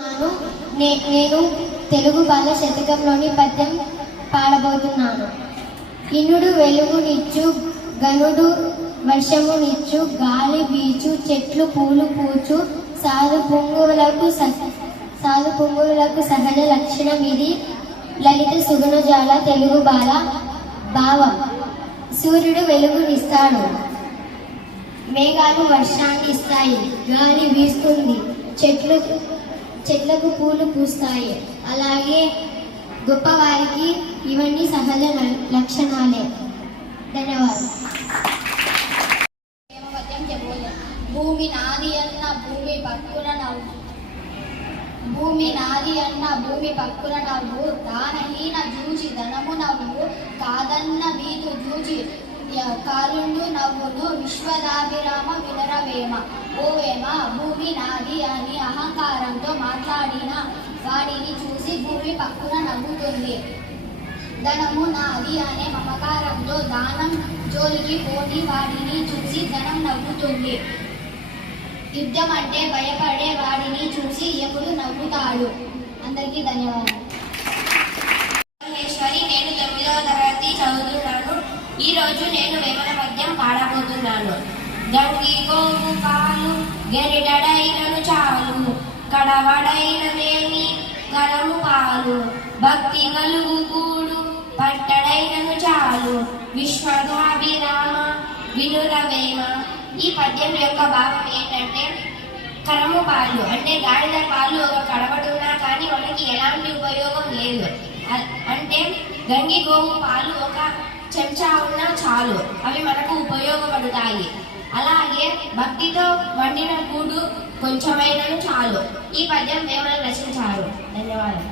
నేను తెలుగు బాల శతకంలోని పద్యం పాడబోతున్నాను. ఇనుడు వెలుగునిచ్చు, గనుడు వర్షమునిచ్చు, గాలి వీచు, చెట్లు పూలు పూచు, సాధు పుంగువులకు సహజ లక్షణం ఇది. లలిత సుగుణజాల తెలుగు బాల భావం. సూర్యుడు వెలుగునిస్తాడు, మేఘాలు వర్షాన్ని ఇస్తాయి, గాలి వీస్తుంది, చెట్లకు పూలు పూస్తాయి. అలాగే గొప్పవారికి ఇవన్నీ సహజ లక్షణాలే. ధన్యవాదాలు. భూమి నాది అన్న భూమి పక్కున నవ్వు, దానహీన జూచి ధనము నవ్వు, కాదన్న వీధు జూచి కాలుండు నవ్వును, విశ్వదాభిరామ వినరవేమ. ఓవేమ భూమి నాది అని అహంకారంతో మాట్లాడిన వాడిని చూసి భూమి పక్కున నవ్వుతుంది. ధనము నాది అనే మమకారంతో దానం జోలికి పోని వాడిని చూసి ధనం నవ్వుతుంది. యుద్ధం అంటే భయపడే వాడిని చూసి యముడు నవ్వుతాడు. అందరికీ ధన్యవాదాలు. నేను 9వ తరగతి చదువుతున్నాను. ఈరోజు నేను వేమన పద్యం పాడబోతున్నాను. గంగి గోవు పాలు గెరిడడైనను చాలు, కడవడైనదేమి గణము పాలు, భక్తి గలుగు గూడు పట్టడైనను చాలు, విశ్వదాభిరామ వినురవేమ. ఈ పద్యం యొక్క భావం ఏంటంటే, కరము పాలు అంటే గాడిద పాలు ఒక కడవడున్నా కానీ మనకి ఎలాంటి ఉపయోగం లేదు. అంటే గంగి గోవు పాలు ఒక చెంచా ఉన్నా చాలు, అవి మనకు ఉపయోగపడతాయి. అలాగే భక్తితో వండిన కూడు కొంచెమైనను చాలు. ఈ పద్యం వేమన రచించారు. ధన్యవాదాలు.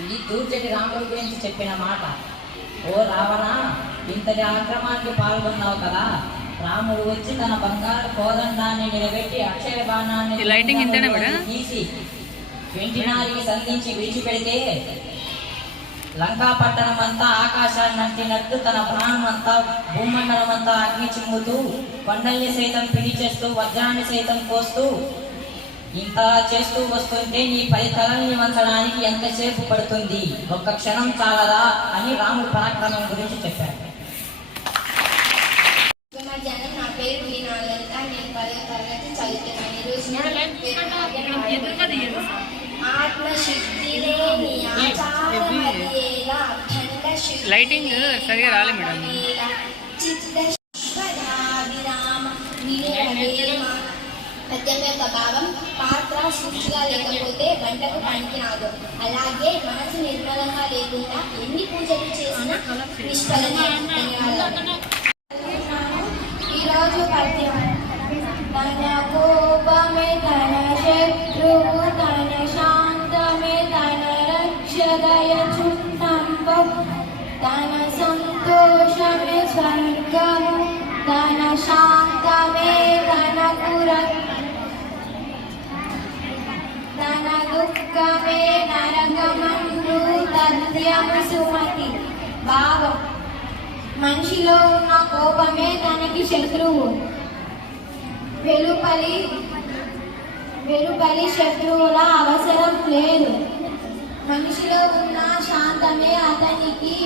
ఇది దూర్జటి రాముడి గురించి చెప్పిన మాట. ఓ రావణ, ఇంతటి ఆక్రమానికి పాల్గొన్నావు కదా. రాముడు వచ్చి తన బంగారు కోదండాన్ని నిలబెట్టి అక్షయ బాణాన్ని తీసి వెంటినారికి సంధించి విడిచిపెడితే లంకాపట్టణం అంతా ఆకాశాన్ని అంటినట్టు తన ప్రాణమంతా భూమండలం అంతా అగ్ని చిమ్ముతూ, కొండల్ని సైతం పిలిచేస్తూ, వజ్రాన్ని సైతం కోస్తూ ఇంత చేస్తూ వస్తుంటే నీ 10 తలల్ని వంచడానికి ఎంతసేపు పడుతుంది? ఒక్క క్షణం చాలదా అని రాముడు పరాక్రమం గురించి చెప్పాడు. నా పేరు నేను 10వ తరగతి చదువుతున్నాను. లైటింగ్ సరిగా రాలే మేడం. పద్యం యొక్క భావం, పాత్ర శుచిగా లేకపోతే గంటకు పనికి రాదు. అలాగే మనసు నిర్మలంగా లేకుండా ఎన్ని పూజలు చేసినా నిష్ఫలమే. ఈరోజు పద్యం, తన కోపమే తన శత్రువు, తన శాంతమే తన రక్షదయచుండంబు, తన సంతోషమే స్వర్గము, తన శాంతమే తనకు తన దుఃఖమే నరకమందు తథ్యము సుమతి. భావం, మనిషిలో ఉన్న కోపమే తనకి శత్రువు. వెలుపలి శత్రువుల అవసరం లేదు. మనిషిలో ఉన్న శాంతమే అతనికి